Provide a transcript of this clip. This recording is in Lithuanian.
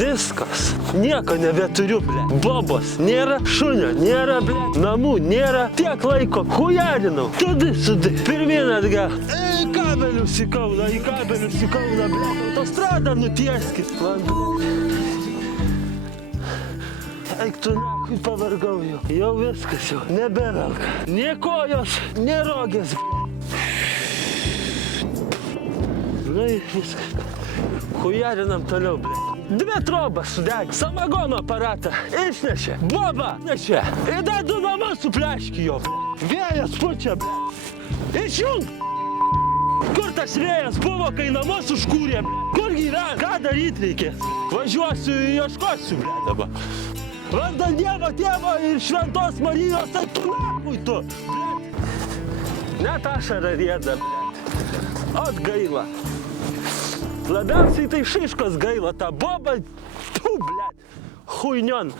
Viskas. Nieko nebeturiu, ble. Bobos nėra, šunio nėra, ble. Namų nėra. Tiek laiko hujarinau. Sudi. Pirmyn atgal. Į kabelius į Kauną, ble. Autostradą nutieskit. Man, ble. Eik tu nakui, pavargau jau. Jau viskas jau. Nebevelka. Nė kojos, nė rogės, ble. Na ir viskas. Hujarinam toliau, ble. 2 trobas sudegė. Samagono aparatą išnešė. Boba nešė. Ir dar 2 namus supleškijo, ble. Vėjas pučia, ble. Išjung! Kur tas vėjas buvo, kai namus užkūrė, ble? Kur gyvena? Ką daryt reikia? Važiuosiu ir ieškosiu, ble, dabar. Vardan Dievo tėvo ir Šventos Marijos, tai tu nakui tu, ble. Net ašara rieda, ble. Ot gaila. Labiausiai tai Šiškos gaila, ta boba, tu, ble. Huinion.